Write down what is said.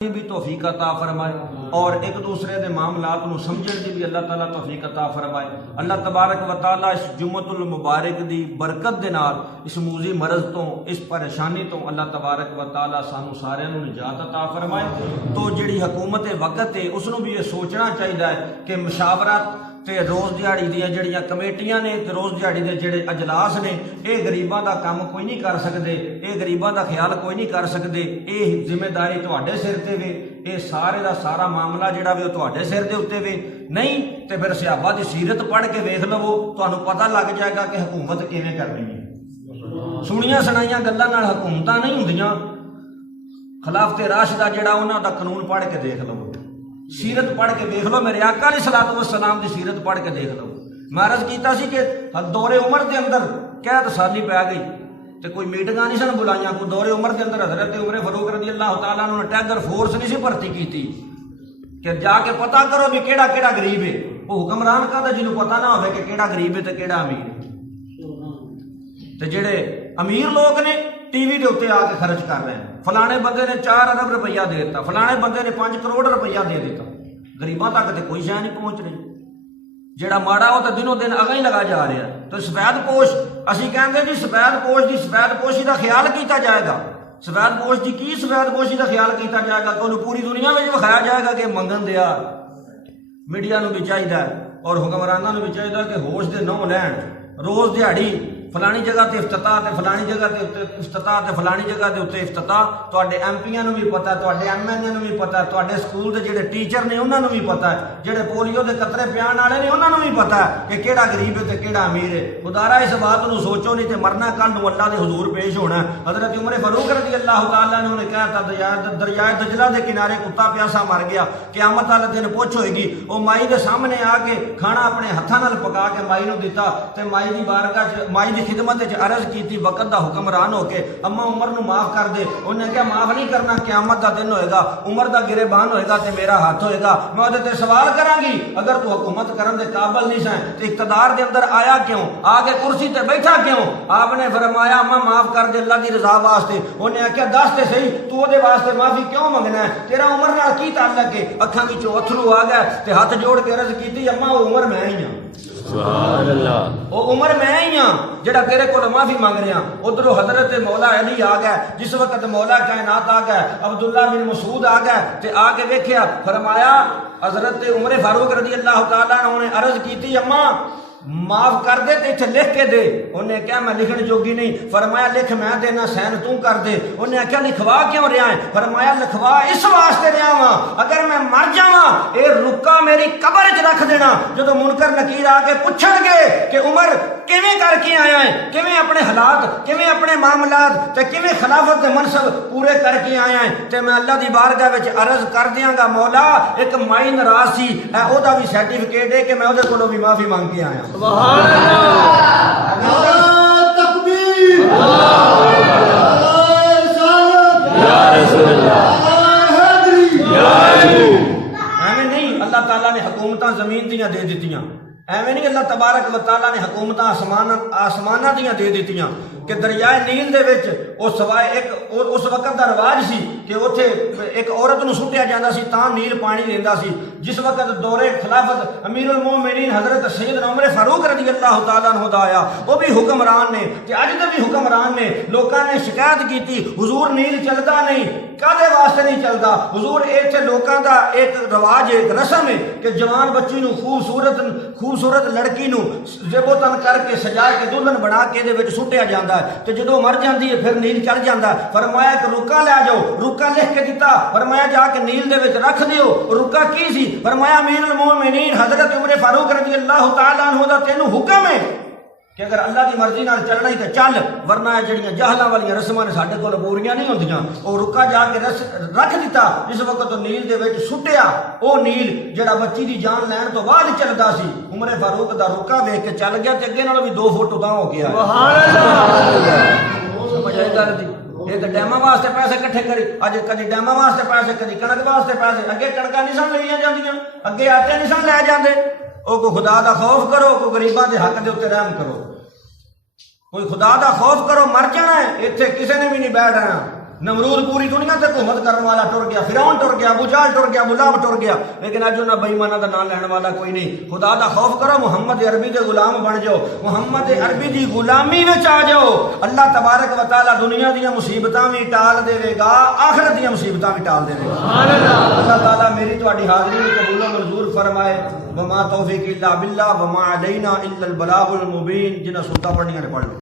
भी तौफीक अता फरमाए और एक दूसरे के मामलात को समझण की भी अल्लाह ताला तौफीक अता फरमाए। अल्लाह तबारक व तआला इस जुम्मतुल मुबारक की बरकत दे नाल इस मूजी मरज तो इस परेशानी तो अल्लाह तबारक व तआला सानू सारिਆਂ ਨੂੰ निजात अता फरमाए। तो जिहड़ी हुकूमत वक्त है उसनू भी ये सोचना चाहिए कि मुशावरत ते रोज़ दिहाड़ी दी जिहड़ियां कमेटियां ने ते रोज़ दिहाड़ी दे जिहड़े अजलास ने ये गरीबां दा काम कोई नहीं कर सकते, ये गरीबां दा ख्याल कोई नहीं कर सकते। ये जिम्मेदारी तुहाडे सिर ते वे, ये सारे दा सारा मामला जिहड़ा वे तुहाडे सिर दे उत्ते वे। नहीं तो फिर सहाबा दी सीरत पढ़ के वेख लवो, तुहानू पता लग जाएगा कि हुकूमत किवें करनी है। सुनिया सुनाइयां गल्लां नाल हुकूमतां नहीं हुंदियां। खिलाफत राशिदा जिहड़ा उन्हां दा कानून पढ़ के देख लवो, सीरत पढ़ के देख लो, मेरे आका अलैहिस्सलातु वस्सलाम की सीरत पढ़ के देख लो। मैं अर्ज किया सी कि दौरे उमर के अंदर कैद साली पै गई तो कोई मीटिंगां नहीं सन बुलाइयां। कोई दौरे उमर के अंदर हज़रत उमर फारूक रज़ी अल्लाह तआला अन्हु ने टैगर फोर्स नहीं सी भर्ती की कि जाके पता करो भी केड़ा केड़ा गरीब है। वो हुक्मरान का जिन्होंने पता ना हो कि केड़ा गरीब है तो केड़ा अमीर है। तो जेडे अमीर लोग ने टीवी के उत्ते आके खर्च कर रहे हैं, फलाने बंदे ने 4 अरब रुपया दे दिता, फलाने बंदे ने 5 करोड़ रुपया दे दिता। गरीबां तक तो कोई शह नहीं पहुंच रही। जेड़ा माड़ा वो तो दिनों दिन अगा ही लगा जा रहा। तो सफेद पोश असी कहते जी सफेद पोश की सफेद पोशी का ख्याल किया जाएगा। सफेद पोश की सफेद पोशी का ख्याल किया जाएगा कि उन्होंने पूरी दुनिया में विखाया जाएगा कि मंगन दिया। मीडिया भी चाहिए और हुक्मराना भी चाहिए कि होश के नौ लैन। रोज़ दिहाड़ी फलानी जगह ते इफ्तिताह ते फलानी जगह ते इफ्तिताह ते फलानी जगह के उत्ते इफ्तिताह। तुहाडे एमपीआं नूं भी पता, तुहाडे एमएनए नूं भी पता, तुहाडे स्कूल के जिहड़े टीचर ने उन्हां नूं भी पता है, जिहड़े पोलियो के कतरे पियाण वाले ने उन्हां नूं भी पता है कि केड़ा गरीब है ते केड़ा अमीर है। खुदारा इस बात नूं सोचो, नहीं तो मरना कल नूं अल्लाह दे हुजूर पेश होना। हज़रत उमर फारूक रज़ी अल्लाह तआला ने कहा था दरियाए दजला के किनारे कुत्ता प्यासा मर गया, क़यामत वाले दिन पुछ होएगी। वो माई के सामने आके खाना अपने हत्थां नाल पका के माई नूं दिता ते माई दी बारगाह च माई दी खिदमत च अर्ज की वक्त का हुक्मरान होके अम्मा उमर नूं माफ कर दे। उन्हें क्या माफ नहीं करना, क़यामत का दिन होएगा, उमर का गिरेबान होएगा तो मेरा हाथ होएगा, मैं उहदे ते सवाल करांगी। अगर तू हुकूमत करन दे काबिल नहीं सैं तो इक़्तिदार के अंदर आया क्यों, आके कुर्सी ते बैठा क्यों? आपने फरमाया अम्मा माफ कर दे अल्लाह की रजा वास्ते। उन्हें आख्या दस ते सही तू उहदे वास्ते माफी क्यों मंगना है, तेरा उमर नाल की ताल्लुक है? अखां विचों अथरू आ गए ते हाथ जोड़ के अर्ज की अम्मा वो उमर मैं ही हां, वो उमर मैं ही हाँ जेड़ा तेरे को माफी मांग रहा। उधरों हजरत मौला अली आ गया, जिस वक्त मौला कायनात आ गया, अब्दुल्ला बिन मसूद आ गया ते आके वेख्या, फरमाया हजरत उमर फारूक रज़ी अल्लाह तआला ने अर्ज की अम्मा माफ कर दे ते इत्थे लिख के दे। उन्हें क्या मैं लिखण जोगी नहीं, फरमाया लिख मैं देना सैन तू कर दे। उन्हें आख्या लिखवा क्यों रहा है, फरमाया लिखवा इस वास्ते रहा वा अगर मैं मर जावा ये रुका मेरी कबर च रख देना। जो मुनकर नकीर आके पूछणगे कि उमर किवें करके आया है, किवें अपने हालात, किवें अपने मामलात ते किवें खिलाफत के मनसब पूरे करके आया है, तो मैं अल्लाह की बारगाह विच अर्ज कर दियांगा मौला एक माई नाराज सी ओहदा भी सर्टिफिकेट है कि मैं ओहदे कोलों भी माफी मांग के आया। एवं नहीं अल्लाह ताला ने हुकूमतां जमीन दियां दे दित्तियां, एवं नहीं अल्लाह तबारक व तआला ने हुकूमतां आसमानां दियां दे दित्तियां कि दरियाए नील दे विच उस सवाए एक उस वक्त का रिवाज सी कि उत्थे एक औरत नूं सुट्टिया जांदा सी तां नील पानी देंदा सी। जिस वक्त दौरे खिलाफत अमीरुल मोमिनीन हजरत सैयदना उमर फारूक रज़ी अल्लाह तआला अन्हु दा आया, वो भी हुक्मरान ने ते अज दे भी हुक्मरान ने। लोगों ने शिकायत की हुजूर नील चलता नहीं, कादे वास्ते नहीं चलता? हुजूर इत्थे लोगों का एक रिवाज एक रस्म है कि जवान बच्ची नूं खूबसूरत लड़की नूं ज़ेबोतन करके सजा के दुल्हन बना के दे विच सुट्टिया जांदा है ते जदों मर जांदी है फिर नील चढ़ जांदा है। फरमाया एक रुका लै जाओ, रुका लिख के दिता, फरमाया जाके नील दे विच रख दिओ। रुका की सी? फरमाया अमीरुल मोमिनीन हजरत उमर फारूक रज़ी अल्लाह तआला अन्हु दा तैनूं हुक्म है कि अगर अल्लाह की मर्जी नाल चलना ही तो चल, वरना जिहड़ियां जहलां वालियां रस्मां ने साडे कोल पूरीआं नहीं होंदियां। वो रुका जाके रख दिता। जिस वक्त नील दे विच सुट्टिया, वो नील जिहड़ा बच्ची की जान लैण तो बाद चलदा सी, उमर फारूक दा रुका वेख के चल गया ते अगे नालों भी 2 फुट उतां हो गया। समझ आई गल दी? ये तो डैमां वास्ते पैसे इकट्ठे करी, अज कदी डैमां वास्ते पैसे, कदी कणक वास्ते पैसे। अगे कणकां नहीं सन लईआं जांदियां, अगे आटे नहीं सन लै जांदे। कोई खुदा दा खौफ करो, कोई गरीबां दे हक दे उत्ते रहम करो, कोई खुदा दा खौफ करो। मर जाना है इत्थे, किसी ने भी नहीं बैठना। नमरूद पूरी दुनिया से हुकूमत करने वाला टुर गया, फिरौन टुर गया, अबू जहल टुर गया, अबू लहब टुर गया, लेकिन अज उन्होंने बेईमाना का नाम लेने वाला कोई नहीं। खुदा का खौफ करो, मुहम्मद अरबी के गुलाम बन जाओ, मुहम्मद अरबी की गुलामी में आ जाओ। अल्लाह तबारक व तआला दुनिया दी मुसीबतां भी टाल देगा, आखिरत दी मुसीबतां भी टाल देगा। अल्लाह ताला मेरी तुहाडी हाज़री नूं कबूल मंजूर फरमाए। वमा तौफीक इल्ला बिल्लाह वमा अलैना इल्लल बलागुल मुबीन। जिन्हां सूरतां पढ़नियां ने पढ़ लो।